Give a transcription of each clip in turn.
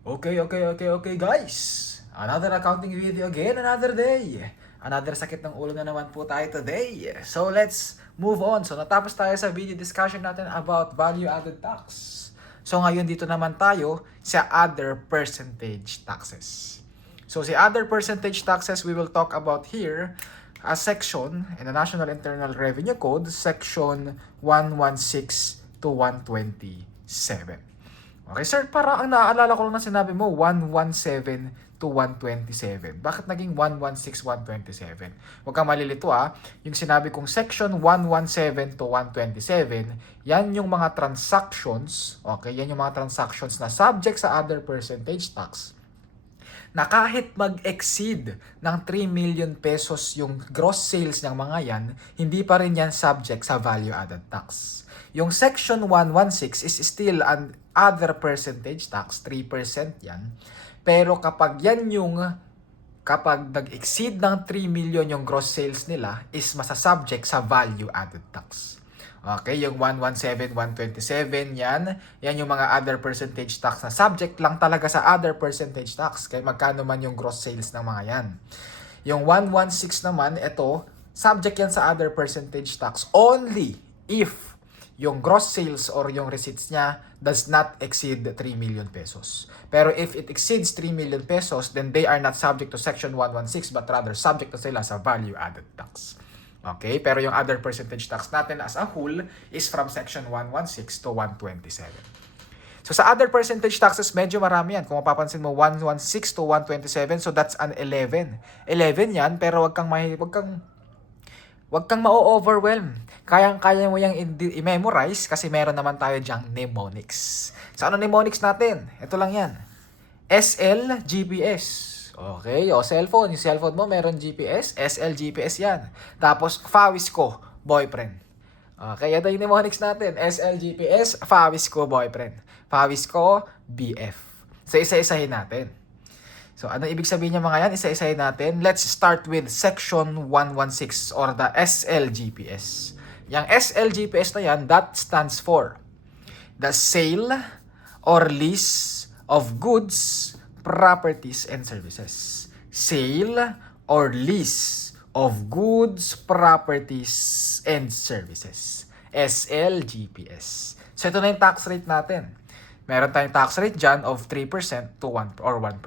Okay, guys. Another accounting video again, another day. Another sakit ng ulo na naman po tayo today. So let's move on. So natapos tayo sa video discussion natin about value-added tax. So ngayon dito naman tayo sa other percentage taxes. So sa other percentage taxes, we will talk about here a section in the National Internal Revenue Code, section 116 to 127. Okay, sir, para ang naaalala ko lang na sinabi mo, 117 to 127. Bakit naging 116, 127? Huwag kang malilito Yung sinabi kong section 117 to 127, yan yung mga transactions, okay, yan yung mga transactions na subject sa other percentage tax na kahit mag-exceed ng 3 million pesos yung gross sales ng mga yan, hindi pa rin yan subject sa value-added tax. Yung section 116 is still an other percentage tax, 3% yan. Pero kapag nag-exceed ng 3 million yung gross sales nila, is masasubject sa value-added tax. Okay, yung 117, 127, yan yung mga other percentage tax na subject lang talaga sa other percentage tax. Kaya magkano man yung gross sales ng mga yan. Yung 116 naman, ito, subject yan sa other percentage tax only if yung gross sales or yung receipts niya does not exceed 3 million pesos. Pero if it exceeds 3 million pesos, then they are not subject to section 116 but rather subject to sila sa value-added tax. Okay, pero yung other percentage tax natin as a whole is from section 116 to 127. So sa other percentage taxes, medyo marami yan. Kung mapapansin mo, 116 to 127, so that's an 11. 11 yan, pero wag kang ma-overwhelm. Kayang-kaya mo yung i-memorize kasi meron naman tayo dyang mnemonics. So ano mnemonics natin? Ito lang yan. SL, GPS. Okay, o cellphone. Yung cellphone mo meron GPS, SL, GPS yan. Tapos, Fawis ko, boyfriend. Okay, yan yung mnemonics natin. SL, GPS, Fawis ko, boyfriend. Fawis ko, BF. So, isa-isahin natin. So, ano ibig sabihin niya mga yan? Isa-isahin natin. Let's start with section 116 or the SLGPS. Yung SLGPS na yan, that stands for the sale or lease of goods, properties, and services. Sale or lease of goods, properties, and services. SLGPS. So, ito na yung tax rate natin. Meron tayong tax rate dyan of 3% to 1 or 1%.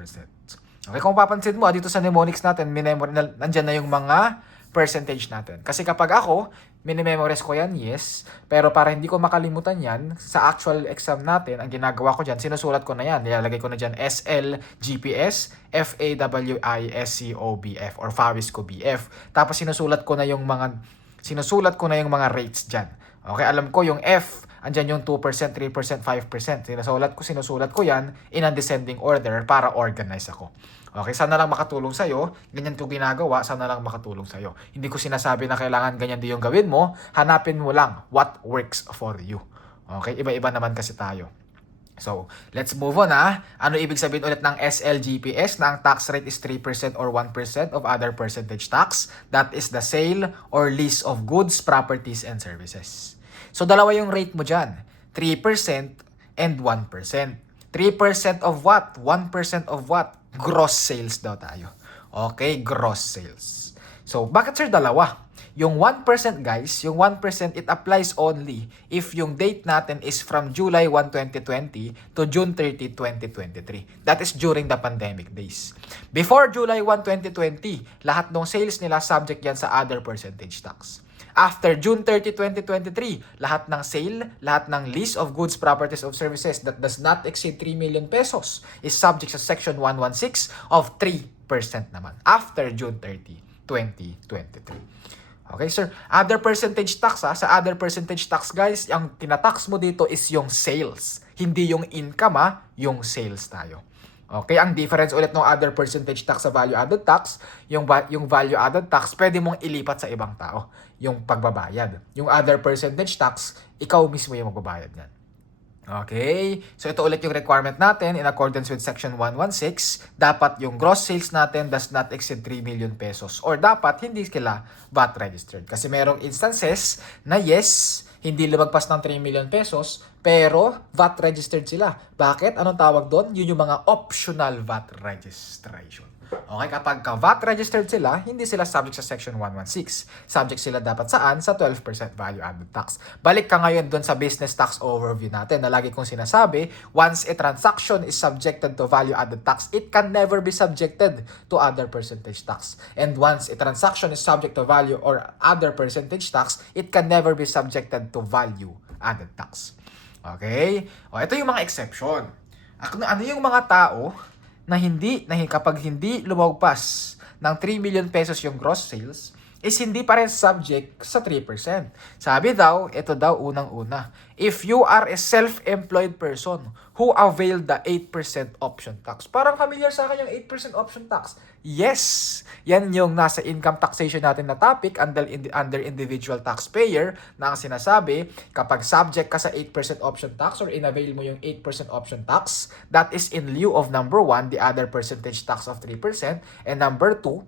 Okay, kung papansin mo, dito sa mnemonics natin, nandyan na yung mga percentage natin. Kasi kapag ako, minimemorize ko yan, yes. Pero para hindi ko makalimutan yan, sa actual exam natin, ang ginagawa ko dyan, sinusulat ko na yan. Nilalagay ko na dyan SL, GPS, FAWISCOBF or FAWISCO BF. Tapos sinusulat ko na yung mga rates dyan. Okay, alam ko yung F, andyan yung 2%, 3%, 5%. Sinusulat ko yan in a descending order para organize ako. Okay, sana lang makatulong sa'yo. Ganyan ko ginagawa, sana lang makatulong sa'yo. Hindi ko sinasabi na kailangan ganyan din yung gawin mo. Hanapin mo lang what works for you. Okay, iba-iba naman kasi tayo. So, let's move on Ano ibig sabihin ulit ng SLGPS na ang tax rate is 3% or 1% of other percentage tax? That is the sale or lease of goods, properties, and services. So, dalawa yung rate mo dyan. 3% and 1%. 3% of what? 1% of what? Gross sales daw tayo. Okay, gross sales. So, bakit sir dalawa? Yung 1% guys, yung 1% it applies only if yung date natin is from July 1, 2020 to June 30, 2023. That is during the pandemic days. Before July 1, 2020, lahat ng sales nila subject yan sa other percentage tax. After June 30, 2023, lahat ng sale, lahat ng lease of goods, properties, of services that does not exceed 3 million pesos is subject sa Section 116 of 3% naman. After June 30, 2023. Okay, sir. Other percentage tax Sa other percentage tax, guys, ang tinatax mo dito is yung sales. Hindi yung income yung sales tayo. Okay, ang difference ulit ng other percentage tax sa value-added tax, yung value-added tax, pwede mong ilipat sa ibang tao, yung pagbabayad. Yung other percentage tax, ikaw mismo yung magbabayad niyan. Okay, so ito ulit yung requirement natin in accordance with section 116, dapat yung gross sales natin does not exceed 3 million pesos or dapat hindi sila VAT registered. Kasi merong instances na yes, hindi lumagpas ng 3 million pesos pero VAT registered sila. Bakit? Anong tawag doon? Yun yung mga optional VAT registration. Okay, kapag VAT registered sila, hindi sila subject sa Section 116. Subject sila dapat saan? Sa 12% value added tax. Balik ka ngayon doon sa business tax overview natin na lagi kong sinasabi, once a transaction is subjected to value added tax, it can never be subjected to other percentage tax. And once a transaction is subject to value or other percentage tax, it can never be subjected to value added tax. Okay? O, ito yung mga exception. Ano yung mga tao na kapag hindi lumagpas ng 3 million pesos yung gross sales, is hindi pa rin subject sa 3%. Sabi daw, ito daw unang-una. If you are a self-employed person who availed the 8% option tax. Parang familiar sa akin yung 8% option tax. Yes! Yan yung nasa income taxation natin na topic under individual taxpayer na ang sinasabi, kapag subject ka sa 8% option tax or inavail mo yung 8% option tax, that is in lieu of number 1, the other percentage tax of 3%, and number 2,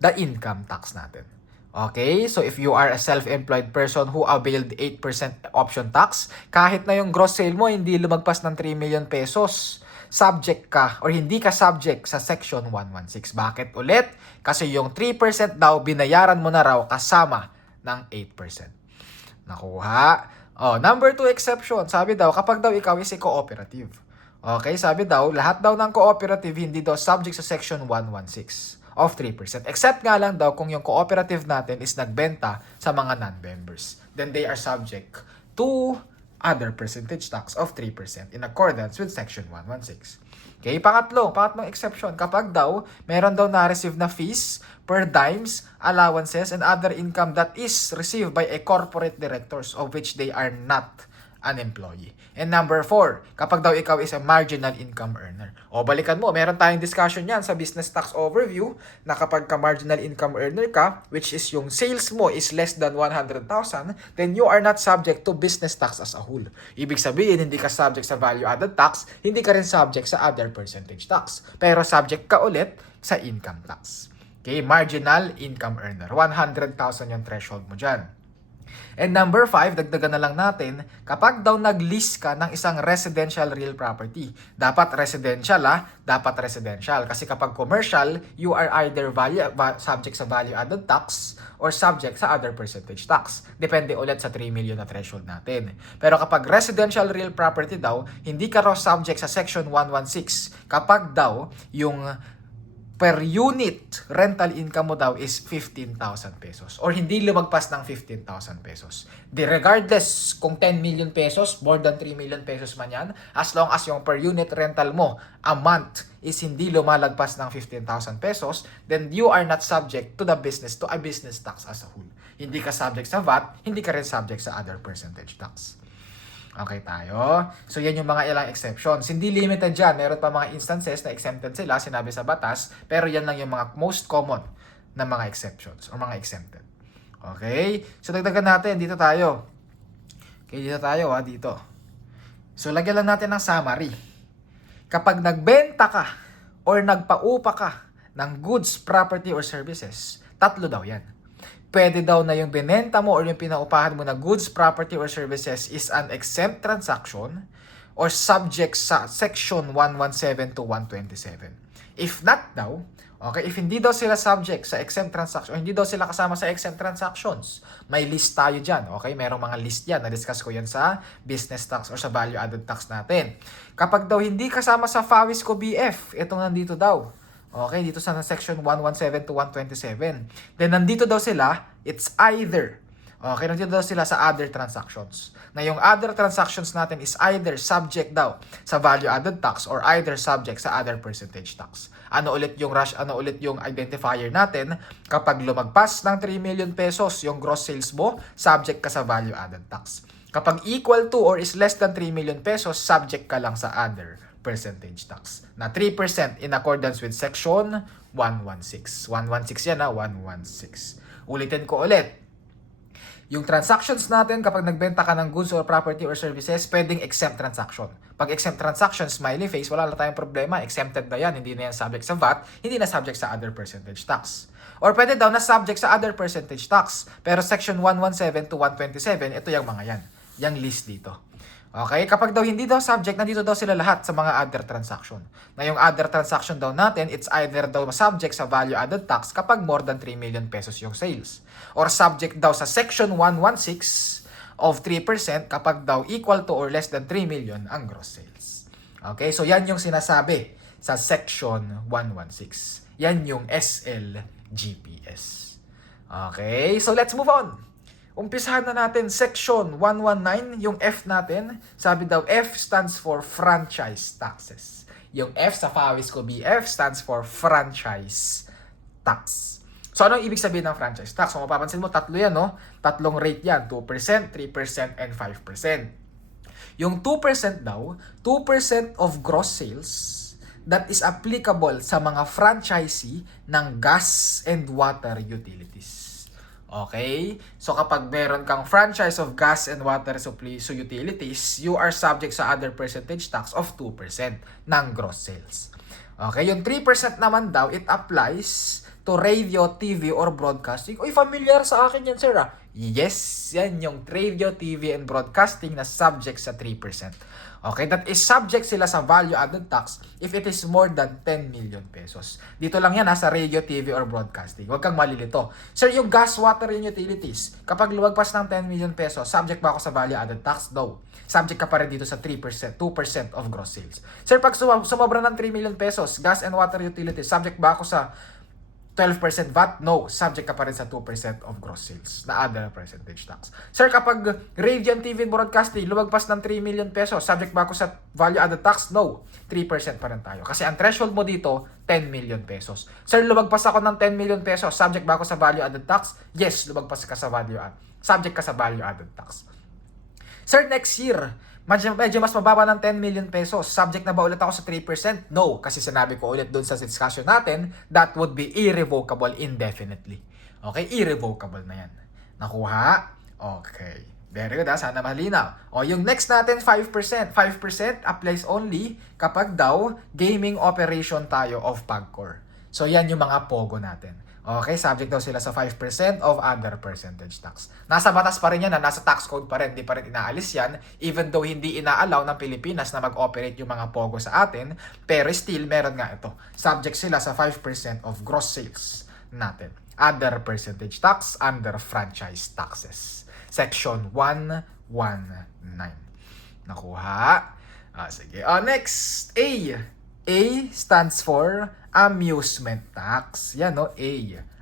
the income tax natin. Okay? So, if you are a self-employed person who availed 8% option tax, kahit na yung gross sale mo hindi lumagpas ng 3 million pesos, subject ka or hindi ka subject sa Section 116. Bakit ulit? Kasi yung 3% daw, binayaran mo na raw kasama ng 8%. Nakuha? Number 2 exception. Sabi daw, kapag daw ikaw is a cooperative. Okay? Sabi daw, lahat daw ng cooperative hindi daw subject sa Section 116. Of 3%. Except nga lang daw kung yung cooperative natin is nagbenta sa mga non-members. Then they are subject to other percentage tax of 3% in accordance with Section 116. Okay, pangatlong exception. Kapag daw, meron daw na-receive na fees per dimes, allowances, and other income that is received by a corporate directors of which they are not an employee. And number 4, kapag daw ikaw is a marginal income earner. Balikan mo, meron tayong discussion yan sa business tax overview na kapag ka marginal income earner ka, which is yung sales mo is less than 100,000, then you are not subject to business tax as a whole. Ibig sabihin, hindi ka subject sa value added tax, hindi ka rin subject sa other percentage tax. Pero subject ka ulit sa income tax. Okay, marginal income earner. 100,000 yung threshold mo dyan. And number 5, dagdagan na lang natin, kapag daw nag-lease ka ng isang residential real property, dapat residential dapat residential. Kasi kapag commercial, you are either subject sa value added tax or subject sa other percentage tax. Depende ulit sa 3 million na threshold natin. Pero kapag residential real property daw, hindi ka raw subject sa Section 116 kapag daw yung per unit rental income mo daw is 15,000 pesos or hindi lumagpas ng 15,000 pesos. Regardless kung 10 million pesos, more than 3 million pesos man yan, as long as yung per unit rental mo a month is hindi lumalagpas ng 15,000 pesos, then you are not subject to a business tax as a whole. Hindi ka subject sa VAT, hindi ka rin subject sa other percentage tax. Okay tayo? So, yan yung mga ilang exceptions. Hindi limited dyan. Meron pa mga instances na exempted sila, sinabi sa batas, pero yan lang yung mga most common na mga exceptions or mga exempted. Okay? So, dagdagan natin. Dito tayo. Okay, dito tayo dito. So, lagyan lang natin ng summary. Kapag nagbenta ka or nagpaupa ka ng goods, property, or services, 3 daw yan. Pwede daw na yung binenta mo or yung pinaupahan mo na goods, property, or services is an exempt transaction or subject sa Section 117 to 127. If not daw, okay, if hindi daw sila subject sa exempt transaction, o hindi daw sila kasama sa exempt transactions, may list tayo dyan, okay? Merong mga list yan, na-discuss ko yan sa business tax or sa value added tax natin. Kapag daw hindi kasama sa FAWISCO BF, itong nandito daw, okay, dito sa Section 117 to 127. Then, nandito daw sila, it's either, okay, nandito daw sila sa other transactions. Na yung other transactions natin is either subject daw sa value added tax or either subject sa other percentage tax. Ano ulit yung identifier natin? Kapag lumagpas ng 3 million pesos yung gross sales mo, subject ka sa value added tax. Kapag equal to or is less than 3 million pesos, subject ka lang sa other percentage tax na 3% in accordance with Section 116. 116 yan 116. Ulitin ko ulit. Yung transactions natin kapag nagbenta ka ng goods or property or services, pwedeng exempt transaction. Pag exempt transaction, smiley face, wala na tayong problema. Exempted na yan. Hindi na yan subject sa VAT, hindi na subject sa other percentage tax. Or pwede daw na subject sa other percentage tax. Pero Section 117 to 127, ito yung mga yan. Yung list dito. Okay? Kapag daw hindi daw subject, nandito daw sila lahat sa mga other transaction. Na yung other transaction daw natin, it's either daw subject sa value-added tax kapag more than 3 million pesos yung sales. Or subject daw sa Section 116 of 3% kapag daw equal to or less than 3 million ang gross sales. Okay? So yan yung sinasabi sa Section 116. Yan yung SLGPS. Okay? So let's move on. Umpisahan na natin Section 119, yung F natin. Sabi daw, F stands for franchise taxes. Yung F sa Fawisco BF stands for franchise tax. So, ano ibig sabihin ng franchise tax? So, mapapansin mo, tatlo yan, no? Tatlong rate yan, 2%, 3%, and 5%. Yung 2% daw, 2% of gross sales that is applicable sa mga franchisee ng gas and water utilities. Okay? So kapag meron kang franchise of gas and water supply so utilities, you are subject sa other percentage tax of 2% ng gross sales. Okay? Yung 3% naman daw, it applies to radio, TV, or broadcasting. Uy, familiar sa akin yan, sir. Yes, yan yung radio, TV, and broadcasting na subject sa 3%. Okay, that is subject sila sa value-added tax if it is more than 10 million pesos. Dito lang yan sa radio, TV, or broadcasting. Huwag kang malilito. Sir, yung gas, water, and utilities, kapag lumagpas ng 10 million pesos, subject ba ako sa value-added tax? No. Subject ka pa rin dito sa 3%, 2% of gross sales. Sir, pag sumobra ng 3 million pesos, gas and water utilities, subject ba ako sa 12% VAT? No. Subject ka pa rin sa 2% of gross sales na other percentage tax. Sir, kapag radio and TV broadcasting, lumagpas ng 3 million pesos, subject ba ako sa value-added tax? No. 3% pa rin tayo. Kasi ang threshold mo dito, 10 million pesos. Sir, lumagpas ako ng 10 million pesos, subject ba ako sa value-added tax? Yes, lumagpas ka sa value-added. Subject ka sa value-added tax. Sir, next year, medyo mas mababa ng 10 million pesos. Subject na ba ulit ako sa 3%? No, kasi sinabi ko ulit dun sa discussion natin, that would be irrevocable indefinitely. Okay, irrevocable na yan. Nakuha? Okay. Very good, sana malinaw. O, yung next natin, 5%. 5% applies only kapag daw gaming operation tayo of PAGCOR. So, yan yung mga POGO natin. Okay, subject daw sila sa 5% of other percentage tax. Nasa batas pa rin yan, nasa tax code pa rin, hindi pa rin inaalis yan, even though hindi inaalaw ng Pilipinas na mag-operate yung mga POGO sa atin, pero still, meron nga ito. Subject sila sa 5% of gross sales natin. Other percentage tax under franchise taxes. Section 119. Nakuha? Sige. Next, A. A stands for amusement tax. Yan, no? A.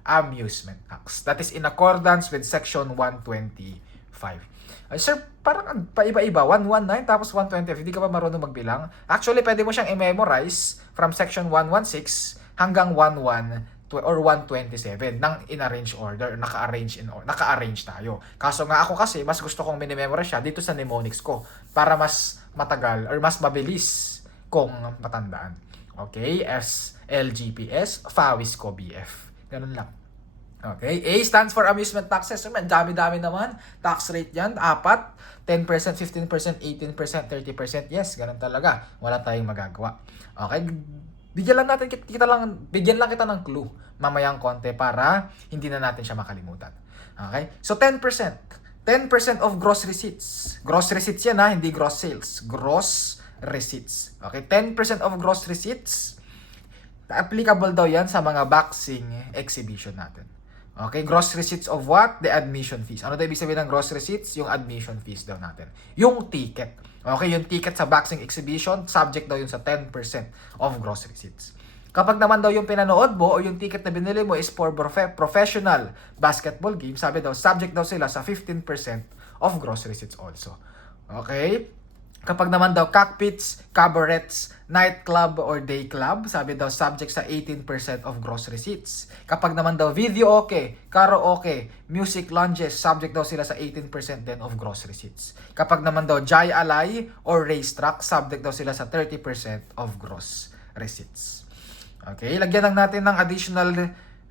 Amusement tax. That is in accordance with Section 125. Sir, parang paiba-iba. 119 tapos 125. Hindi ka ba marunong magbilang? Actually, pwede mo siyang i-memorize from Section 116 hanggang 11 or 127 ng in-arrange order, naka-arrange tayo. Kaso nga ako kasi, mas gusto kong minimemorize siya dito sa mnemonics ko para mas matagal or mas mabilis kung matandaan. Okay? SLGPS, Fawisco BF. Ganun lang. Okay? A stands for amusement taxes. So, dami-dami naman. Tax rate yan. 4, 10%, 15%, 18%, 30%. Yes, ganun talaga. Wala tayong magagawa. Okay? Bigyan lang kita ng clue mamayang konti para hindi na natin siya makalimutan. Okay? So, 10%. 10% of gross receipts. Gross receipts yan, hindi gross sales. Gross receipts. Okay, 10% of gross receipts, applicable daw yan sa mga boxing exhibition natin. Okay, gross receipts of what? The admission fees. Ano daw ibig sabihin ng gross receipts? Yung admission fees daw natin. Yung ticket. Okay, yung ticket sa boxing exhibition, subject daw yun sa 10% of gross receipts. Kapag naman daw yung pinanood mo o yung ticket na binili mo is for professional basketball game, sabi daw, subject daw sila sa 15% of gross receipts also. Okay? Kapag naman daw cockpits, cabarets, nightclub or day club, sabi daw subject sa 18% of gross receipts. Kapag naman daw videoke, karaoke, music lounges, subject daw sila sa 18% din of gross receipts. Kapag naman daw Jai Alay or racetrack, subject daw sila sa 30% of gross receipts. Okay, lagyan lang natin ng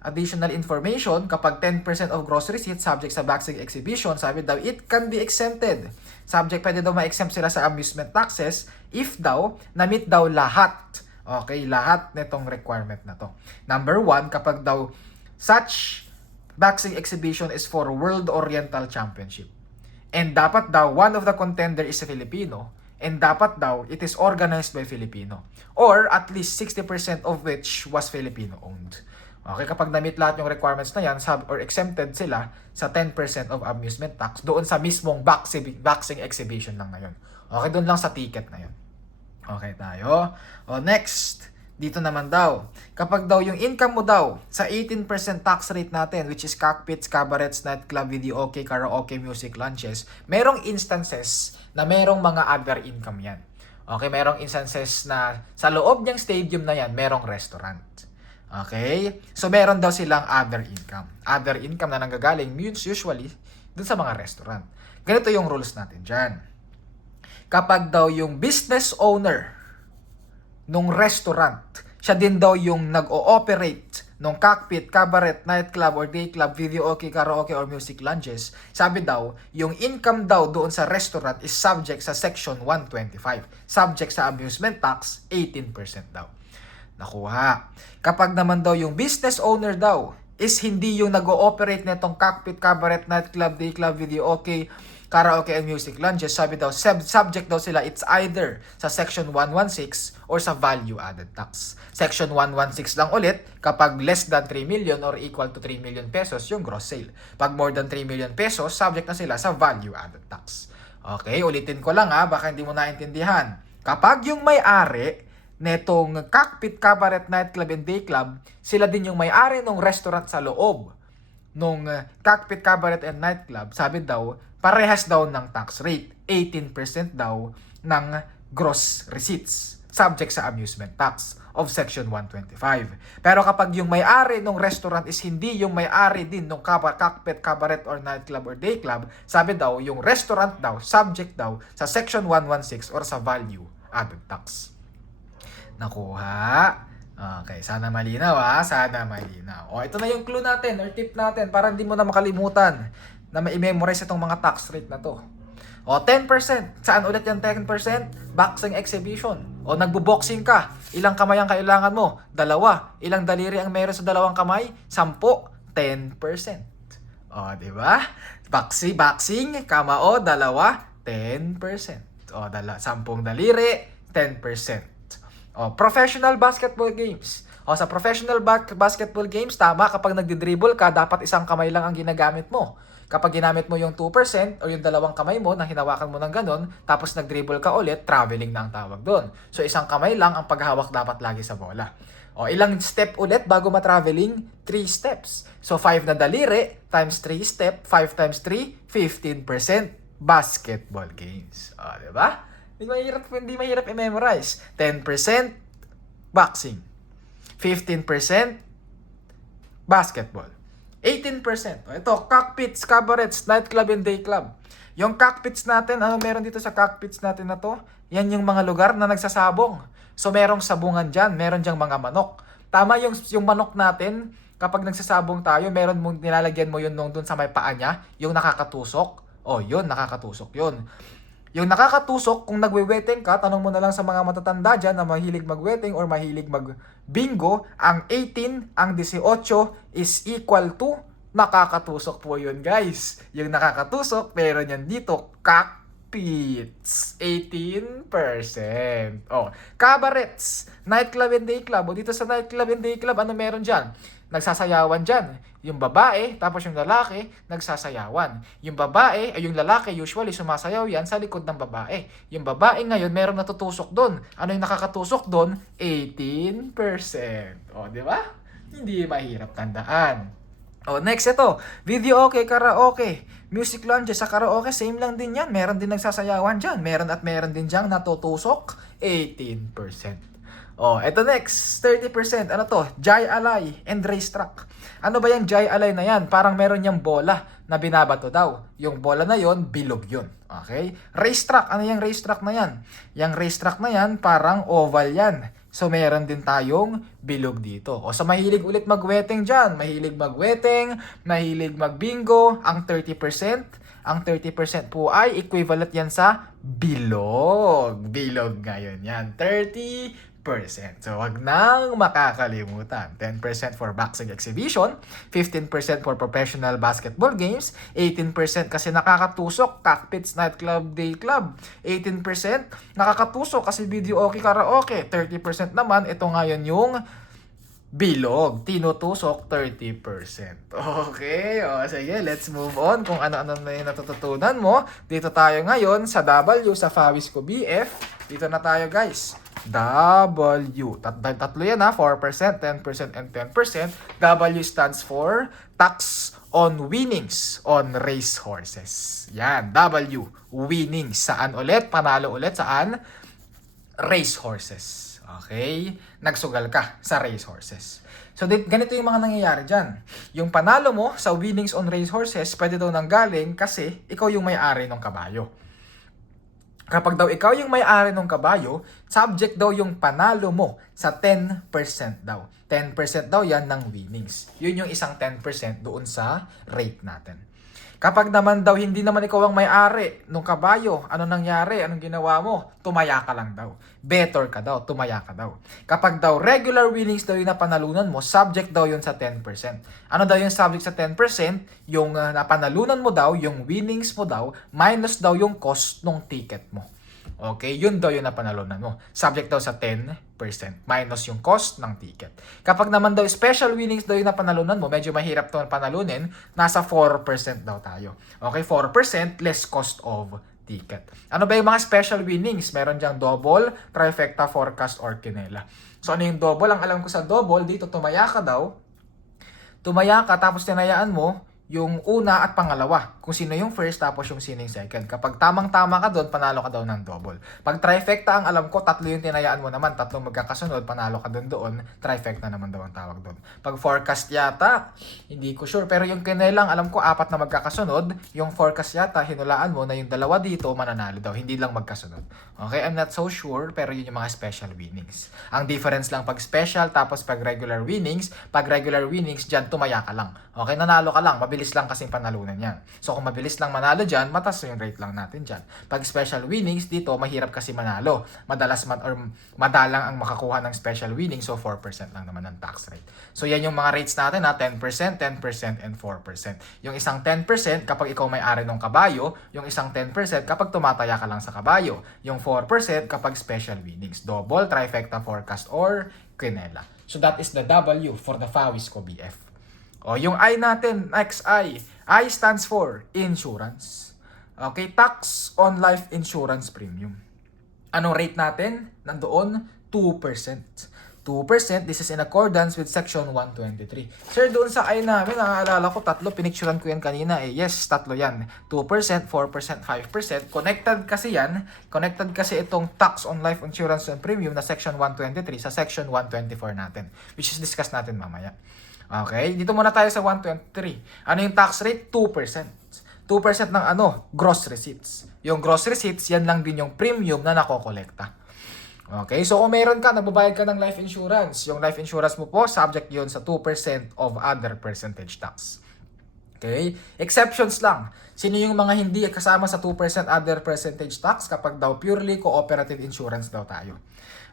additional information. Kapag 10% of gross receipts subject sa boxing exhibition, sabi daw it can be exempted. Subject, pwede daw ma-exempt sila sa amusement taxes if daw na-meet daw lahat. Okay, lahat nitong requirement na to. Number 1, kapag daw such boxing exhibition is for World Oriental Championship. And dapat daw, one of the contender is a Filipino. And dapat daw, it is organized by Filipino. Or at least 60% of which was Filipino-owned. Okay, kapag na-meet lahat yung requirements na yan, or exempted sila sa 10% of amusement tax doon sa mismong boxing exhibition lang na yun. Okay, doon lang sa ticket na yun. Okay tayo. Next, dito naman daw, kapag daw yung income mo daw sa 18% tax rate natin, which is cockpits, cabarets, nightclub, videoke, karaoke, music, lunches, merong instances na merong mga other income yan. Okay, merong instances na sa loob niyang stadium na yan, merong restaurant. Okay? So, meron daw silang other income. Other income na nanggagaling usually dun sa mga restaurant. Ganito yung rules natin dyan. Kapag daw yung business owner nung restaurant, siya din daw yung nag-o-operate nung cockpit, cabaret, nightclub, or day club, videoke, karaoke, or music lounges, sabi daw, yung income daw doon sa restaurant is subject sa Section 125. Subject sa amusement tax, 18% daw. Nakuha. Kapag naman daw yung business owner daw is hindi yung nag-o-operate netong cockpit, cabaret, nightclub, day club, videoke, karaoke, and music lounges, sabi daw, subject daw sila, it's either sa Section 116 or sa value-added tax. Section 116 lang ulit kapag less than 3 million or equal to 3 million pesos yung gross sale. Pag more than 3 million pesos, subject na sila sa value-added tax. Okay, ulitin ko lang baka hindi mo naintindihan. Kapag yung may-ari netong cockpit, cabaret, nightclub, and day club, sila din yung may-ari ng restaurant sa loob nung cockpit, cabaret, and nightclub, sabi daw, parehas daw ng tax rate. 18% daw ng gross receipts, subject sa amusement tax of Section 125. Pero kapag yung may-ari ng restaurant is hindi yung may-ari din ng cockpit, cabaret, or nightclub, or day club, sabi daw, yung restaurant daw, subject daw sa Section 116 or sa value-added tax. Nakuha? Okay, sana malinaw sana malinaw. Ito na yung clue natin or tip natin para hindi mo na makalimutan na ma-memorize itong mga tax rate na to. 10%. Saan ulit yung 10%? Boxing exhibition. Nagbo-boxing ka. Ilang kamay ang kailangan mo? 2. Ilang daliri ang meron sa 2 kamay? 10. 10%. Di ba? Boxing, kamao, 2, 10%. 10 daliri, 10%. Professional basketball games. Sa professional basketball games, tama, kapag nagdi-dribble ka, dapat isang kamay lang ang ginagamit mo. Kapag ginamit mo yung 2% o yung 2 kamay mo na hinawakan mo ng ganun, tapos nag-dribble ka ulit, traveling na ang tawag doon. So, isang kamay lang ang paghawak dapat lagi sa bola. Ilang step ulit bago ma-traveling? 3 steps. So, 5 na daliri times 3 step, 5 times 3, 15% basketball games. Diba? Hindi mahirap i-memorize. 10% boxing. 15% basketball. 18%. Ito, cockpits, cabarets, nightclub, and day club. Yung cockpits natin, ano meron dito sa cockpits natin na to? Yan yung mga lugar na nagsasabong. So, merong sabungan dyan. Meron dyang mga manok. Tama yung manok natin, kapag nagsasabong tayo, meron mong nilalagyan mo yun doon sa may paa niya, yung nakakatusok. Yun, nakakatusok yun. Yung nakakatusok, kung nagwe-wetting ka, tanong mo na lang sa mga matatanda dyan na mahilig mag-wetting or mahilig mag-bingo, ang 18, ang 18 is equal to nakakatusok po yun, guys. Yung nakakatusok, meron yan dito, cockpits, 18%. Cabarets, nightclub and day club. Dito sa nightclub and day club, ano meron dyan? Nagsasayawan dyan. Yung babae, tapos yung lalaki, nagsasayawan. Yung babae, ay yung lalaki, usually sumasayaw yan sa likod ng babae. Yung babae ngayon, meron natutusok doon. Ano yung nakakatusok doon? 18%. Di ba? Hindi mahirap tandaan. Next ito. Videoke, karaoke. Music lounges sa karaoke, same lang din yan. Meron din nagsasayawan dyan. Meron din dyang natutusok, 18%. Ito next, 30%. Ano to? Jai Alay and racetrack. Ano ba yung Jai Alay na yan? Parang meron niyang bola na binabato daw. Yung bola na yon, bilog yun. Okay? Racetrack. Ano yung racetrack na yan? Yung racetrack na yan, parang oval yan. So, meron din tayong bilog dito. Sa mahilig ulit mag-wetting dyan. Mahilig mag-wetting, mahilig mag-bingo. Ang 30% po ay equivalent yan sa bilog. Bilog ngayon yan. 30%. So, wag nang makakalimutan. 10% for boxing exhibition, 15% for professional basketball games, 18% kasi nakakatusok, cockpits, nightclub, day club, 18% nakakatusok kasi video okay, karaoke, 30% naman, ito ngayon yung bilog, tinutusok 30%. Okay, o sige, let's move on kung ano-ano na yung natututunan mo. Dito tayo ngayon sa W, sa Fawisco BF. Dito na tayo guys. W. Tatlo yan ha, 4%, 10%, and 10%. W stands for tax on winnings on race horses. Yan, W. Winnings. Saan ulit? Panalo ulit. Saan? Race horses. Okay? Nagsugal ka sa race horses. So, ganito yung mga nangyayari dyan. Yung panalo mo sa winnings on race horses, pwede daw nanggaling kasi ikaw yung may-ari ng kabayo. Kapag daw ikaw yung may-ari ng kabayo, subject daw yung panalo mo sa 10% daw. 10% daw yan ng winnings. Yun yung isang 10% doon sa rate natin. Kapag naman daw hindi naman ikaw ang may-ari ng kabayo, ano nangyari? Anong ginawa mo? Tumaya ka lang daw. Better ka daw, tumaya ka daw. Kapag daw regular winnings daw yung napanalunan mo, subject daw yun sa 10%. Ano daw yung subject sa 10%? Yung napanalunan mo daw, yung winnings mo daw, minus daw yung cost ng ticket mo. Okay, yun daw yung napanalunan mo. Subject daw sa 10%, minus yung cost ng ticket. Kapag naman daw special winnings daw yung napanalunan mo, medyo mahirap to panalunin, nasa 4% daw tayo. Okay, 4% less cost of ticket. Ano ba yung mga special winnings? Meron diyang double, trifecta, forecast, or quinela. So ano yung double? Ang alam ko sa double, dito tumaya ka daw. Tumaya ka, tapos tinayaan mo yung una at pangalawa. Kung sino yung first, tapos yung sino yung second. Kapag tamang-tama ka doon, panalo ka daw ng double. Pag trifecta, ang alam ko, tatlo yung tinayaan mo naman, tatlong magkakasunod, panalo ka doon, trifecta naman daw ang tawag doon. Pag forecast yata, hindi ko sure. Pero yung kinelang, alam ko, 4 na magkakasunod. Yung forecast yata, hinulaan mo na yung dalawa dito, mananalo daw. Hindi lang magkasunod. Okay, I'm not so sure, pero yun yung mga special winnings. Ang difference lang pag special, tapos pag regular winnings, dyan, tumaya ka lang. Okay, nanalo ka lang, mabilis lang kasing panalunan yan. So kung mabilis lang manalo dyan, mataas yung rate lang natin dyan. Pag special winnings, dito mahirap kasi manalo. Madalang ang makakuha ng special winnings, so 4% lang naman ang tax rate. So yan yung mga rates natin ha, 10%, 10%, and 4%. Yung isang 10% kapag ikaw may-ari ng kabayo, yung isang 10% kapag tumataya ka lang sa kabayo, yung 4% kapag special winnings, double, trifecta, forecast, or quinela. So that is the W for the Fawisco BF. O, yung I natin, next I. I stands for insurance. Okay, tax on life insurance premium. Anong rate natin? Nandoon, 2%. 2%, this is in accordance with section 123. Sir, doon sa I namin, naaalala ko, tatlo, pinicturan ko yan kanina eh. Yes, tatlo yan. 2%, 4%, 5%. Connected kasi yan. Connected kasi itong tax on life insurance and premium na section 123 sa section 124 natin. Which is discuss natin mamaya. Okay, dito muna tayo sa 123. Ano yung tax rate? 2%. 2% ng gross receipts. Yung gross receipts, yan lang din yung premium na nakokolekta. Okay, so kung meron ka, nagbabayad ka ng life insurance. Yung life insurance mo po, subject yun sa 2% of other percentage tax. Okay, exceptions lang. Sino yung mga hindi kasama sa 2% other percentage tax kapag daw purely cooperative insurance daw tayo.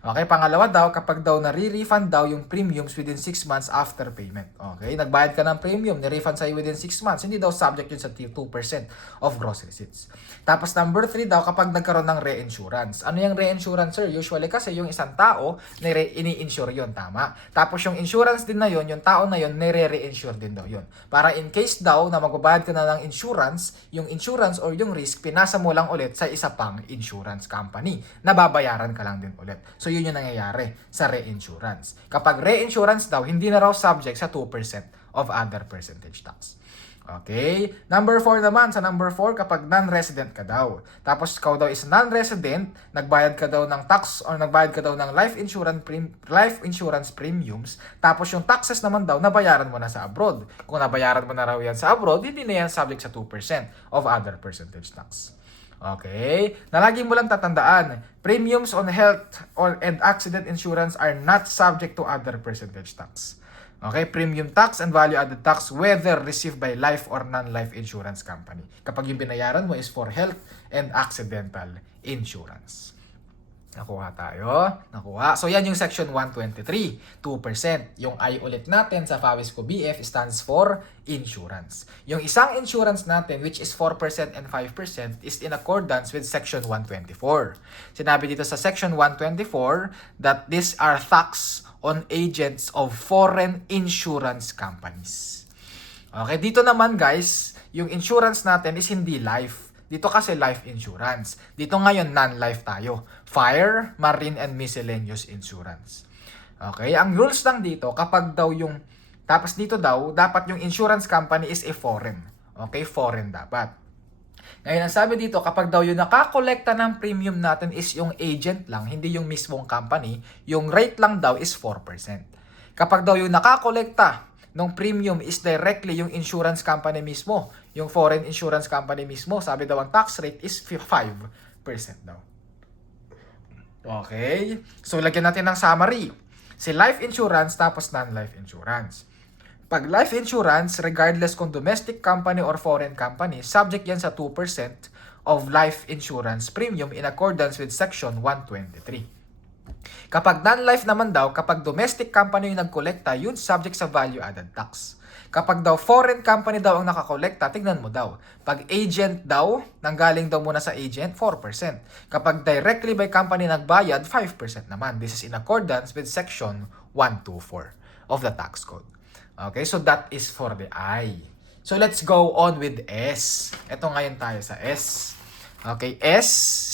Okay, pangalawa daw, kapag daw nare-refund daw yung premiums within 6 months after payment. Okay, nagbayad ka ng premium, ni-refund sa'yo within 6 months, hindi daw subject yun sa 2% of gross receipts. Tapos number 3 daw, kapag nagkaroon ng reinsurance. Ano yung reinsurance, sir? Usually kasi yung isang tao, ini-insure yun, tama? Tapos yung insurance din na yun, yung tao na yun, nire-reinsure din daw yun. Para in case daw na magbabayad ka na ng insurance, yung insurance or yung risk, pinasa mo lang ulit sa isa pang insurance company. Nababayaran ka lang din ulit. So yun yung nangyayari sa reinsurance. Kapag reinsurance daw, hindi na raw subject sa 2% of other percentage tax. Okay? Number 4 naman, sa number 4, kapag non-resident ka daw. Tapos ikaw daw is non-resident, nagbayad ka daw ng tax or nagbayad ka daw ng life insurance premiums, tapos yung taxes naman daw, nabayaran mo na sa abroad. Kung nabayaran mo na raw yan sa abroad, hindi na yan subject sa 2% of other percentage tax. Okay? Nalagi mo lang tatandaan, premiums on health and accident insurance are not subject to other percentage tax. Okay? Premium tax and value-added tax whether received by life or non-life insurance company. Kapag yung binayaran mo is for health and accidental insurance. Nakuha tayo. Nakuha. So, yan yung section 123. 2%. Yung I ulit natin sa Fawisco BF stands for insurance. Yung isang insurance natin, which is 4% and 5%, is in accordance with section 124. Sinabi dito sa section 124 that these are tax on agents of foreign insurance companies. Okay, dito naman guys, yung insurance natin is hindi life. Dito kasi life insurance. Dito ngayon non-life tayo. Fire, marine, and miscellaneous insurance. Okay, ang rules lang dito, kapag daw yung, tapos dito daw, dapat yung insurance company is a foreign. Okay, foreign dapat. Ngayon, ang sabi dito, kapag daw yung nakakolekta ng premium natin is yung agent lang, hindi yung mismong company, yung rate lang daw is 4%. Kapag daw yung nakakolekta ng premium is directly yung insurance company mismo, yung foreign insurance company mismo, sabi daw ang tax rate is 5% daw. Okay? So, lagyan natin ng summary. Si life insurance tapos non-life insurance. Pag life insurance, regardless kung domestic company or foreign company, subject yan sa 2% of life insurance premium in accordance with section 123. Kapag non-life naman daw, kapag domestic company yung nagkolekta, yun subject sa value-added tax. Kapag daw foreign company daw ang nakakolekta, tignan mo daw. Pag agent daw, nanggaling daw muna sa agent, 4%. Kapag directly by company nagbayad, 5% naman. This is in accordance with section 124 of the tax code. Okay, so that is for the I. So let's go on with S. Ito ngayon tayo sa S. Okay, S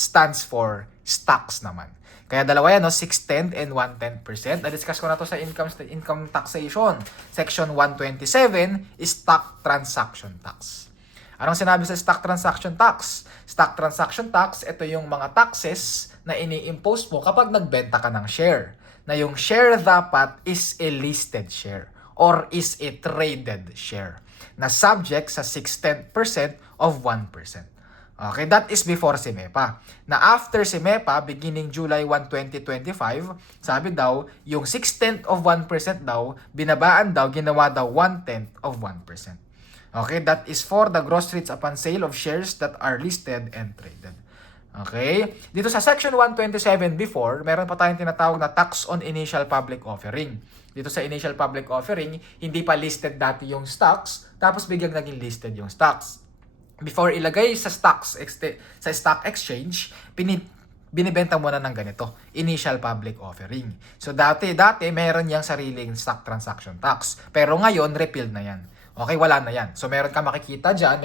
stands for stocks naman. Kaya dalawa yan, no? 6/10 and 1/10%. Na-discuss ko na to sa income taxation. Section 127 is stock transaction tax. Anong sinabi sa stock transaction tax? Stock transaction tax, ito yung mga taxes na ini-impose mo kapag nagbenta ka ng share. Na yung share dapat is a listed share or is a traded share na subject sa 6/10% of 1%. Okay, that is before SIMEPA. Na after SIMEPA, beginning July 1, 2025, sabi daw, yung 6/10 of 1% daw, binabaan daw, ginawa daw 1/10 of 1%. Okay, that is for the gross rates upon sale of shares that are listed and traded. Okay, dito sa section 127 before, meron pa tayong tinatawag na tax on initial public offering. Dito sa initial public offering, hindi pa listed dati yung stocks, tapos biglang naging listed yung stocks. Before ilagay sa stocks, sa stock exchange, binibenta mo na ng ganito, initial public offering. So dati meron yang sariling stock transaction tax. Pero ngayon, repealed na yan. Okay, wala na yan. So meron ka makikita dyan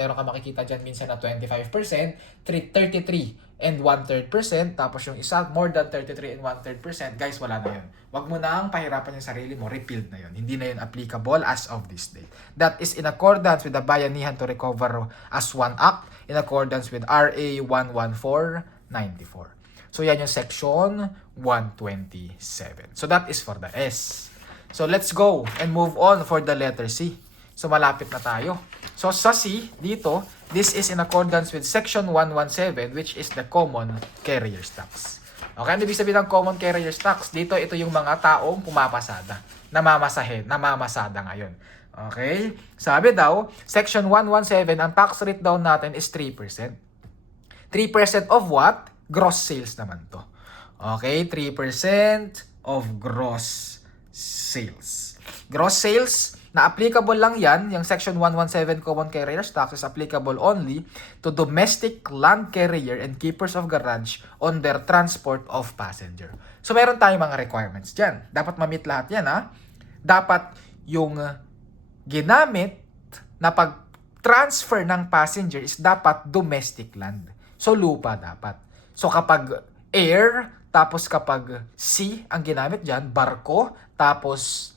minsan na 25%, 33 and 1/3%, tapos yung isa, more than 33 and 1/3%, guys, wala na yun. Wag mo nang pahirapan yung sarili mo, repealed na yun. Hindi na yun applicable as of this date. That is in accordance with the Bayanihan to Recover as One Act, in accordance with RA 11494. So yan yung section 127. So that is for the S. So let's go and move on for the letter C. So malapit na tayo. So sa C, dito, this is in accordance with section 117, which is the common carrier's tax. Okay, ano ibig sabihin ng common carrier's tax? Dito, ito yung mga taong pumapasada, namamasada ngayon. Okay? Sabi daw, section 117, ang tax rate daw natin is 3%. 3% of what? Gross sales naman to. Okay, 3% of gross sales. Gross sales, na applicable lang yan, yung section 117 common carriers tax is applicable only to domestic land carrier and keepers of garage on their transport of passenger. So meron tayong mga requirements dyan. Dapat ma-meet lahat yan, ha? Dapat yung ginamit na pag-transfer ng passenger is dapat domestic land. So lupa dapat. So kapag air, tapos kapag sea ang ginamit dyan, barko, tapos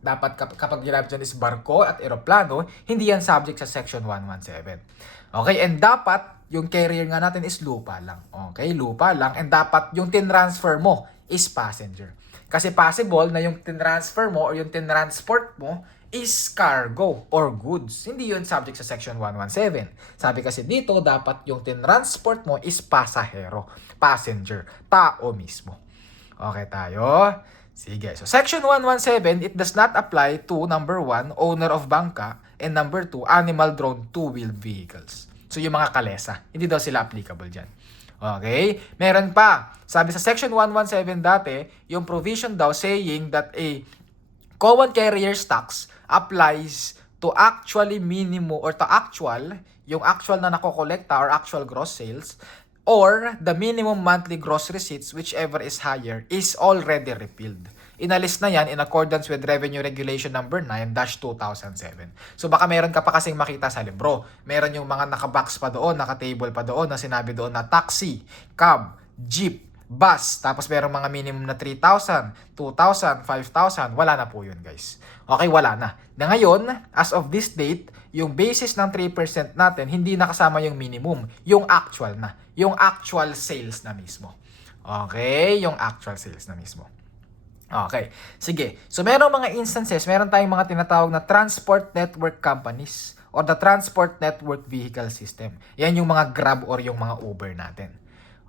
dapat kapag ginamit dyan is barko at eroplano, hindi yan subject sa section 117. Okay, and dapat yung carrier nga natin is lupa lang. Okay, lupa lang. And dapat yung tinransfer mo is passenger. Kasi possible na yung tinransfer mo or yung tinransport mo is cargo or goods. Hindi yun subject sa section 117. Sabi kasi dito, dapat yung tinransport mo is pasahero, passenger, tao mismo. Okay tayo? Sige. So, section 117, it does not apply to number 1, owner of bangka, and number 2, animal drawn two-wheeled vehicles. So, yung mga kalesa, hindi daw sila applicable dyan. Okay? Meron pa. Sabi sa Section 117 dati, yung provision daw saying that a common carrier's tax applies to actually minimum or to actual, yung actual na nakokolekta or actual gross sales, or the minimum monthly gross receipts, whichever is higher, is already repealed. Inalis na yan in accordance with Revenue Regulation number 9-2007. So baka meron ka pa kasing makita sa libro. Meron yung mga nakabox pa doon, nakatable pa doon na sinabi doon na taxi, cab, jeep, bus, tapos meron mga minimum na 3,000, 2,000, 5,000, wala na po yun guys. Okay, wala na. Na ngayon, as of this date, yung basis ng 3% natin, hindi nakasama yung minimum, yung actual na. Yung actual sales na mismo. Okay, yung actual sales na mismo. Okay, sige. So meron mga instances, meron tayong mga tinatawag na transport network companies or the transport network vehicle system. Yan yung mga Grab or yung mga Uber natin.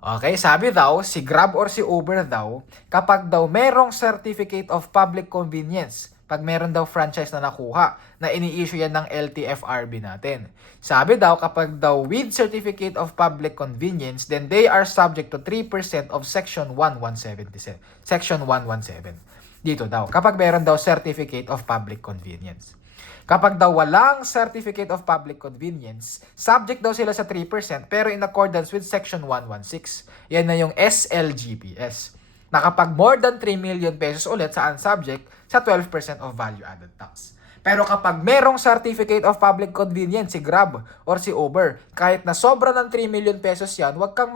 Okay, sabi daw, si Grab or si Uber daw, kapag daw merong certificate of public convenience, pag meron daw franchise na nakuha, na ini-issue yan ng LTFRB natin. Sabi daw, kapag daw with certificate of public convenience, then they are subject to 3% of Section 1177. Section 117. Dito daw, kapag meron daw certificate of public convenience. Kapag daw walang certificate of public convenience, subject daw sila sa 3% pero in accordance with Section 116. Yan na yung SLGPS. Na kapag more than 3 million pesos ulit saan subject sa 12% of value added tax. Pero kapag merong certificate of public convenience si Grab or si Uber, kahit na sobra ng 3 million pesos yan, wag kang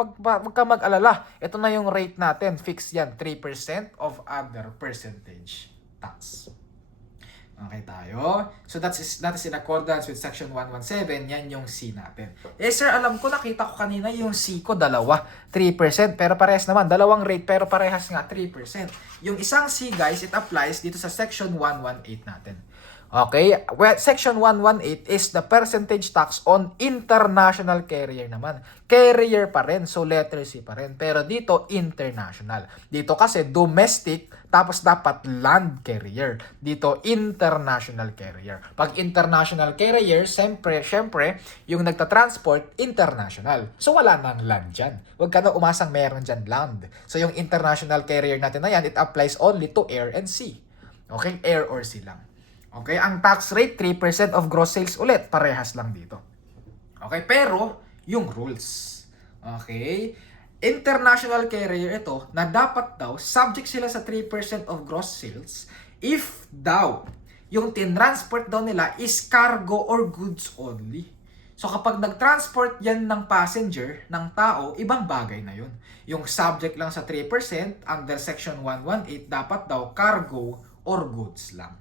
mag-alala. Ito na yung rate natin, fixed yan, 3% of other percentage tax. Okay tayo. So that is in accordance with Section 117. Yan yung C natin. Eh sir, alam ko, nakita ko kanina yung C ko, dalawa. 3%. Pero parehas naman. Dalawang rate pero parehas nga 3%. Yung isang C guys, it applies dito sa Section 118 natin. Okay? Well, Section 118 is the percentage tax on international carrier naman. Carrier pa rin. So letter C pa rin. Pero dito, international. Dito kasi domestic, tapos dapat land carrier. Dito, international carrier. Pag international carrier, syempre, yung nagtatransport, international. So, wala nang land dyan. Huwag ka na umasang meron dyan land. So, yung international carrier natin na yan, it applies only to air and sea. Okay? Air or sea lang. Okay? Ang tax rate, 3% of gross sales ulit. Parehas lang dito. Okay? Pero, yung rules. Okay? International carrier ito na dapat daw subject sila sa 3% of gross sales if daw yung tinransport daw nila is cargo or goods only. So kapag nag-transport yan ng passenger, ng tao, ibang bagay na yun. Yung subject lang sa 3% under Section 118 dapat daw cargo or goods lang.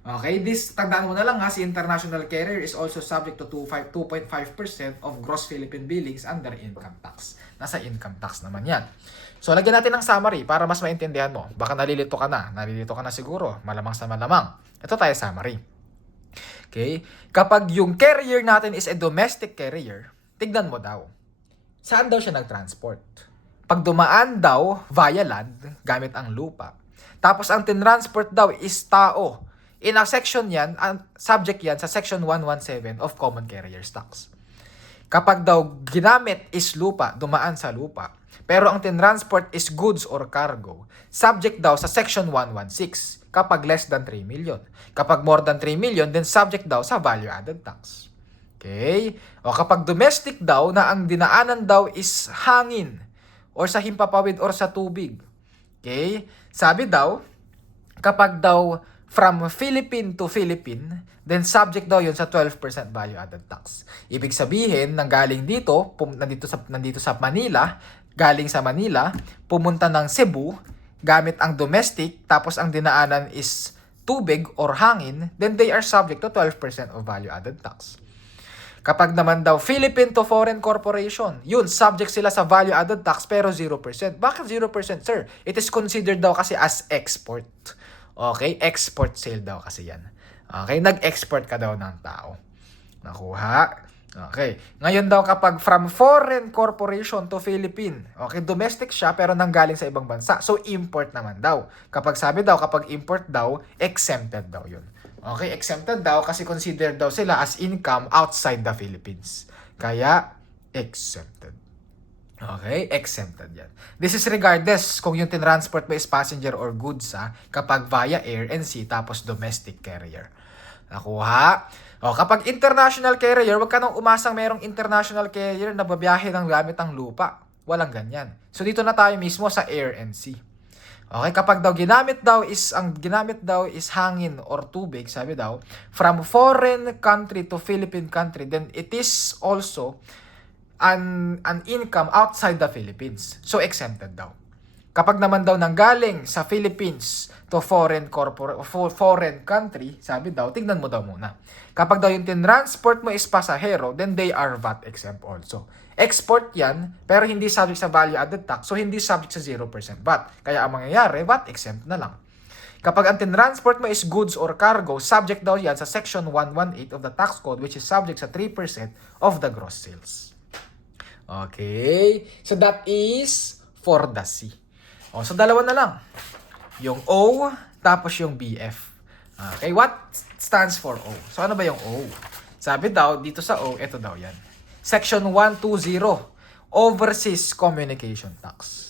Okay, tandaan mo na lang ha, si international carrier is also subject to 2.5% of gross Philippine billings under income tax. Nasa income tax naman yan. So, lagyan natin ng summary para mas maintindihan mo. Baka nalilito ka na. Nalilito ka na siguro. Malamang sa malamang. Ito tayo summary. Okay? Kapag yung carrier natin is a domestic carrier, tignan mo daw. Saan daw siya nag-transport? Pag dumaan daw via land, gamit ang lupa. Tapos ang tinransport daw is tao. In a section yan, subject yan sa Section 117 of Common Carriers Tax. Kapag daw ginamit is lupa, dumaan sa lupa, pero ang tinransport is goods or cargo, subject daw sa Section 116 kapag less than 3 million. Kapag more than 3 million, then subject daw sa value added tax. Okay? O kapag domestic daw na ang dinaanan daw is hangin or sa himpapawid or sa tubig. Okay? Sabi daw, kapag daw from Philippine to Philippine, then subject daw yun sa 12% value added tax. Ibig sabihin, nanggaling dito, nandito sa Manila, galing sa Manila, pumunta ng Cebu, gamit ang domestic, tapos ang dinaanan is tubig or hangin, then they are subject to 12% of value added tax. Kapag naman daw Philippine to foreign corporation, yun, subject sila sa value added tax pero 0%. Bakit 0%, sir? It is considered daw kasi as export. Okay? Export sale daw kasi yan. Okay? Nag-export ka daw ng tao. Nakuha? Okay. Ngayon daw kapag from foreign corporation to Philippine, okay, domestic siya pero nanggaling sa ibang bansa. So, import naman daw. Kapag sabi daw, kapag import daw, exempted daw yun. Okay? Exempted daw kasi considered daw sila as income outside the Philippines. Kaya, exempted. Okay, exempted yan. This is regardless kung yung tinransport mo is passenger or goods kapag via air and sea tapos domestic carrier. Nakuha? O, kapag international carrier, wag ka nang umasang merong international carrier na babiyahe ng gamit ang lupa. Walang ganyan. So dito na tayo mismo sa air and sea. Okay, kapag daw ginamit daw is hangin or tubig, sabi daw, from foreign country to Philippine country, then it is also an income outside the Philippines. So exempted daw. Kapag naman daw nanggaling sa Philippines to foreign country, sabi daw, tignan mo daw muna. Kapag daw yung tinransport mo is pasahero, then they are VAT exempt also. Export yan, pero hindi subject sa value added tax, so hindi subject sa 0% VAT. Kaya ang mangyayari, VAT exempt na lang. Kapag ang tinransport mo is goods or cargo, subject daw yan sa Section 118 of the Tax Code, which is subject sa 3% of the gross sales. Okay, so that is for the C. O, so dalawa na lang. Yung O, tapos yung BF. Okay, what stands for O? So ano ba yung O? Sabi daw, dito sa O, ito daw yan. Section 120, Overseas Communication Tax.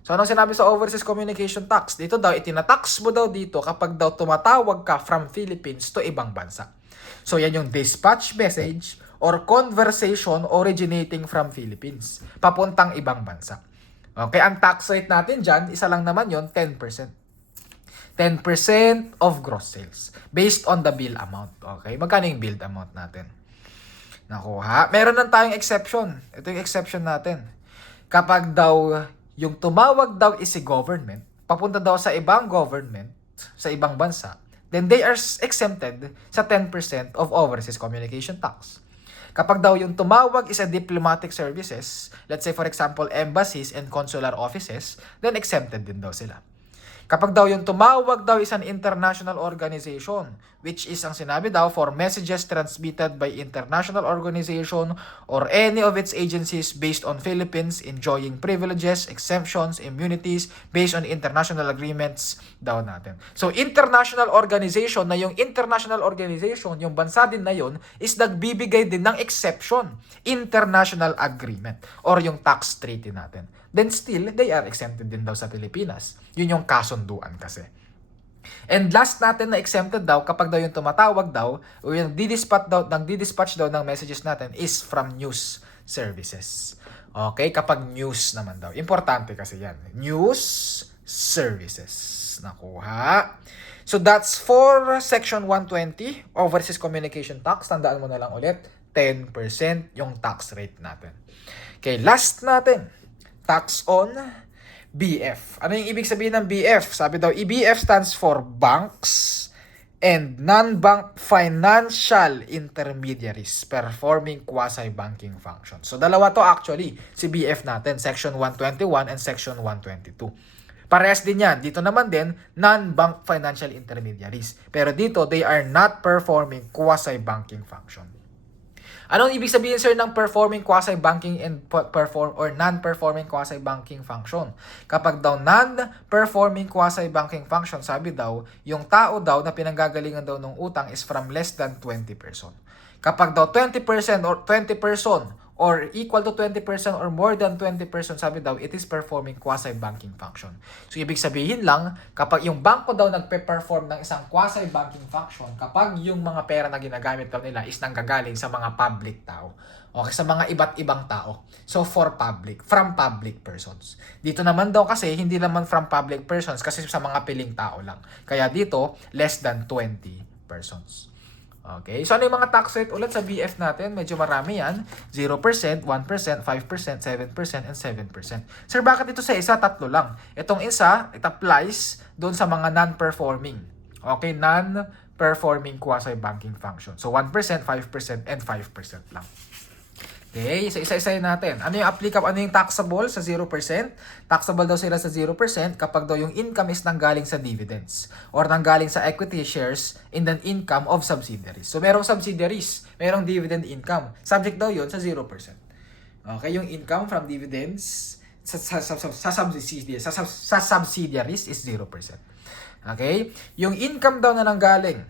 So anong sinabi sa Overseas Communication Tax? Dito daw, itinatax mo daw dito kapag daw tumatawag ka from Philippines to ibang bansa. So yan yung dispatch message or conversation originating from Philippines, papuntang ibang bansa. Okay, ang tax rate natin dyan, isa lang naman yon 10%. 10% of gross sales based on the bill amount. Okay, magkano yung billed amount natin? Nakuha. Meron lang tayong exception. Ito yung exception natin. Kapag daw yung tumawag daw is si government, papunta daw sa ibang government, sa ibang bansa, then they are exempted sa 10% of overseas communication tax. Kapag daw yung tumawag is a diplomatic services, let's say for example embassies and consular offices, then exempted din daw sila. Kapag daw yung tumawag daw is an international organization, which is ang sinabi daw for messages transmitted by international organization or any of its agencies based on Philippines enjoying privileges, exemptions, immunities based on international agreements daw natin. So international organization, yung bansa din na yun is nagbibigay din ng exception, international agreement or yung tax treaty natin. Then still, they are exempted din daw sa Pilipinas. Yun yung kasunduan kasi. And last natin na exempted daw kapag daw yung tumatawag daw o yung didispatch daw ng messages natin is from news services. Okay? Kapag news naman daw. Importante kasi yan. News services. Nakuha. So that's for Section 120, Overseas Communication Tax. Tandaan mo na lang ulit, 10% yung tax rate natin. Okay, last natin. Tax on BF. Ano yung ibig sabihin ng BF? Sabi daw, BF stands for banks and non-bank financial intermediaries performing quasi-banking functions. So, dalawa to actually, si BF natin, Section 121 and Section 122. Parehas din yan. Dito naman din, non-bank financial intermediaries. Pero dito, they are not performing quasi-banking function. Anong ibig sabihin sir ng performing quasi-banking and non-performing quasi-banking function? Kapag daw non-performing quasi-banking function, sabi daw, yung tao daw na pinanggagalingan daw ng utang is from less than 20 person. Kapag daw 20% or 20 person or equal to 20% or more than 20%, sabi daw, it is performing quasi-banking function. So, ibig sabihin lang, kapag yung banko daw nagpe-perform ng isang quasi-banking function, kapag yung mga pera na ginagamit daw nila is nanggagaling sa mga public tao. Okay, sa mga iba't ibang tao. So, from public persons. Dito naman daw kasi, hindi naman from public persons kasi sa mga piling tao lang. Kaya dito, less than 20 persons. Okay, so ano yung mga tax rate ulit sa BF natin? Medyo marami yan. 0%, 1%, 5%, 7%, and 7%. Sir, bakit ito sa isa? Tatlo lang. Itong isa, it applies doon sa mga non-performing. Okay, non-performing quasi-banking function. So 1%, 5%, and 5% lang. Okay, so isa-isayin natin. Ano yung applicable, ano yung taxable sa 0%? Taxable daw sila sa 0% kapag daw yung income is nanggaling sa dividends or nanggaling sa equity shares in the income of subsidiaries. So merong subsidiaries, merong dividend income. Subject daw yun sa 0%. Okay, yung income from dividends sa subsidiaries is 0%. Okay? Yung income daw na nanggaling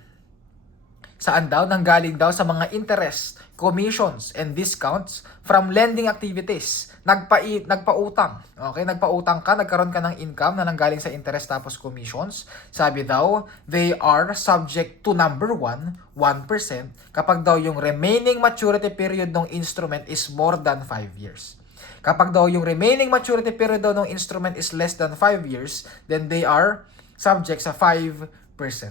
Saan daw? Nanggaling daw sa mga interest, commissions, and discounts from lending activities. Nagpautang. Okay, nagpautang ka, nagkaroon ka ng income na nanggaling sa interest tapos commissions. Sabi daw, they are subject to number 1% kapag daw yung remaining maturity period ng instrument is more than 5 years. Kapag daw yung remaining maturity period daw ng instrument is less than 5 years, then they are subject sa 5%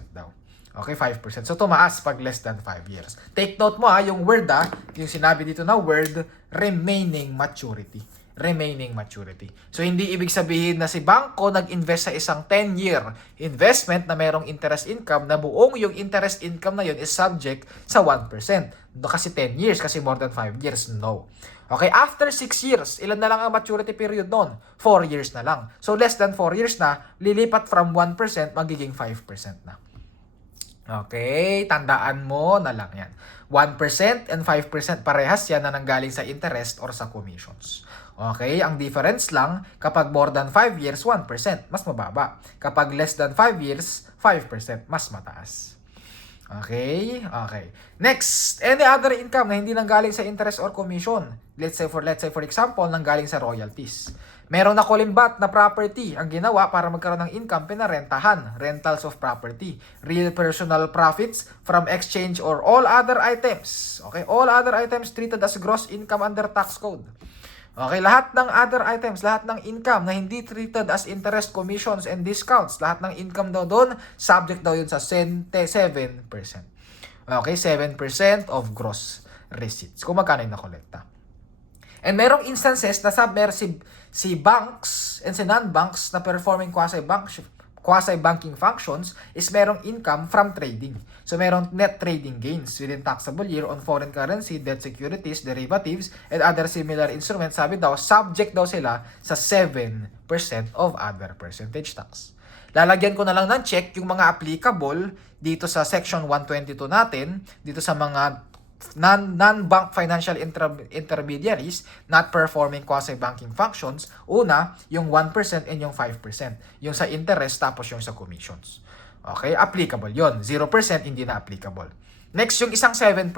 daw. Okay, 5%. So, tumaas pag less than 5 years. Take note mo yung word yung sinabi dito na word, remaining maturity. Remaining maturity. So, hindi ibig sabihin na si bangko nag-invest sa isang 10-year investment na merong interest income na buong yung interest income na yun is subject sa 1%. Kasi 10 years, kasi more than 5 years. No. Okay, after 6 years, ilan na lang ang maturity period nun? 4 years na lang. So, less than 4 years na, lilipat from 1%, magiging 5% na. Okay, tandaan mo na lang yan. 1% and 5% parehas yan na nanggaling sa interest or sa commissions. Okay, ang difference lang, kapag more than 5 years, 1%, mas mababa. Kapag less than 5 years, 5%, mas mataas. Okay, okay. Next, any other income na hindi nanggaling sa interest or commission. Let's say for example, nanggaling sa royalties. Meron na kulimbat na property. Ang ginawa para magkaroon ng income, pinarentahan. Rentals of property. Real personal profits from exchange or all other items. Okay, all other items treated as gross income under tax code. Okay, lahat ng other items, lahat ng income na hindi treated as interest, commissions, and discounts, lahat ng income daw doon, subject daw yun sa 7%. Okay, 7% of gross receipts. Kung magkano yung nakolekta. And merong instances na si banks and si non-banks na performing quasi-banking functions is merong income from trading. So, merong net trading gains within taxable year on foreign currency, debt securities, derivatives, and other similar instruments. Sabi daw, subject daw sila sa 7% of other percentage tax. Lalagyan ko na lang ng check yung mga applicable dito sa section 122 natin, dito sa mga non-bank financial intermediaries not performing quasi-banking functions. Una, yung 1% and yung 5%. Yung sa interest tapos yung sa commissions. Okay, applicable yon. 0% hindi na applicable. Next, yung isang 7%,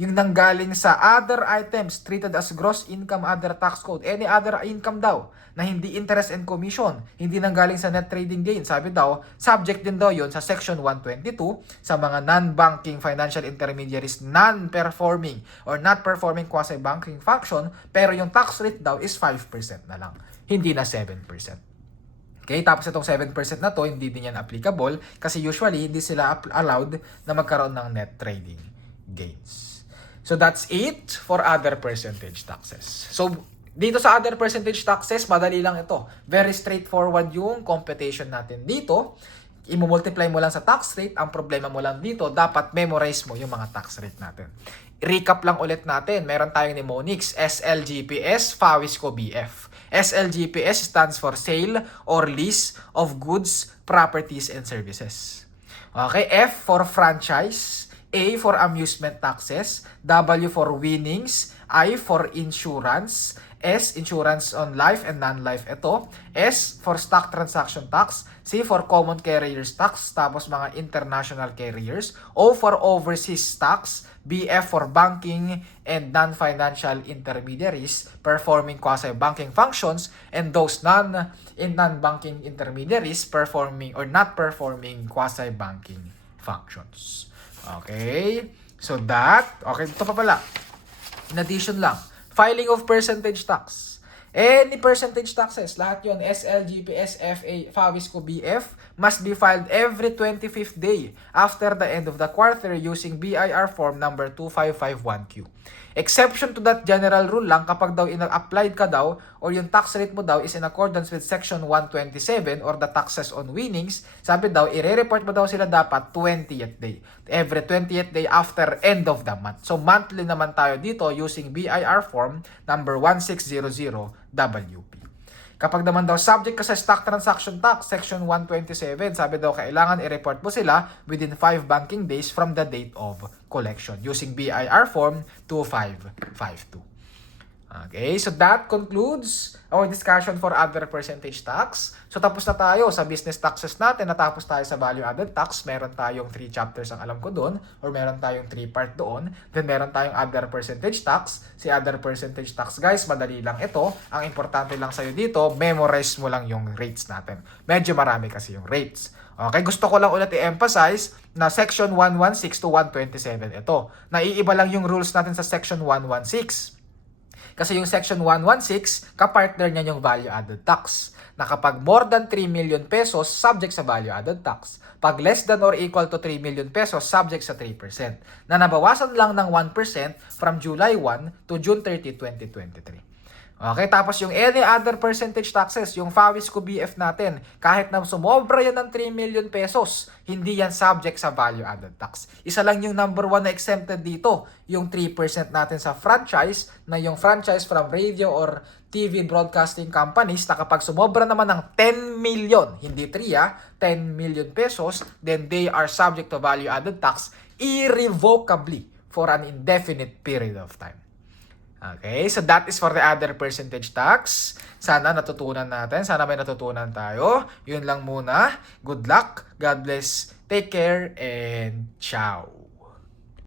yung nanggaling sa other items treated as gross income under tax code. Any other income daw na hindi interest and commission, hindi nanggaling sa net trading gain. Sabi daw, subject din daw yon sa section 122 sa mga non-banking financial intermediaries non-performing or not performing quasi-banking function, pero yung tax rate daw is 5% na lang, hindi na 7%. Okay, tapos itong 7% na to, hindi din yan applicable kasi usually hindi sila allowed na magkaroon ng net trading gains. So that's it for other percentage taxes. So dito sa other percentage taxes, madali lang ito. Very straightforward yung computation natin dito. I-multiply mo lang sa tax rate. Ang problema mo lang dito, dapat memorize mo yung mga tax rate natin. Recap lang ulit natin. Meron tayong mnemonics, SLGPS, FAWISCO BF. SLGPS stands for Sale or Lease of Goods, Properties, and Services. Okay, F for Franchise, A for Amusement Taxes, W for Winnings, I for Insurance, S, Insurance on Life and Non-Life ito, S for Stock Transaction Tax, C for Common Carriers Tax, tapos mga International Carriers, O for Overseas Tax, BF for Banking and Non-Financial Intermediaries performing quasi-banking functions, and those non-banking intermediaries performing or not performing quasi-banking functions. Okay? So okay, ito pa pala. In addition lang, filing of percentage tax. Any percentage taxes, lahat yon SLGPS, FA, FAWISCO, BF, must be filed every 25th day after the end of the quarter using BIR form number 2551Q. Exception to that general rule lang kapag daw applied ka daw or yung tax rate mo daw is in accordance with section 127 or the taxes on winnings, sabi daw, i-report mo daw sila dapat 20th day. Every 20th day after end of the month. So monthly naman tayo dito using BIR form number 1600WP. Kapag naman daw subject ka sa stock transaction tax, section 127, sabi daw kailangan i-report mo sila within 5 banking days from the date of collection using BIR form 2552. Okay, so that concludes our discussion for other percentage tax. So tapos na tayo sa business taxes natin, natapos tayo sa value added tax. Meron tayong 3 chapters ang alam ko doon, or meron tayong 3 part doon. Then meron tayong other percentage tax. Si other percentage tax, guys, madali lang ito. Ang importante lang sa'yo dito, memorize mo lang yung rates natin. Medyo marami kasi yung rates. Okay, gusto ko lang ulit i-emphasize na section 116 to 127 ito. Naiiba lang yung rules natin sa section 116. Kasi yung section 116, kapartner niya yung value added tax. Na kapag more than 3 million pesos, subject sa value added tax. Pag less than or equal to 3 million pesos, subject sa 3%. Na nabawasan lang ng 1% from July 1 to June 30, 2023. Okay, tapos yung any other percentage taxes, yung FAWISCO BF natin, kahit na sumobra yan ng 3 million pesos, hindi yan subject sa value added tax. Isa lang yung number 1 na exempted dito, yung 3% natin sa franchise, na yung franchise from radio or TV broadcasting companies, na kapag sumobra naman ng 10 million, hindi 3 10 million pesos, then they are subject to value added tax irrevocably for an indefinite period of time. Okay, so that is for the other percentage tax. Sana natutunan natin. Sana may natutunan tayo. Yun lang muna. Good luck. God bless. Take care and ciao.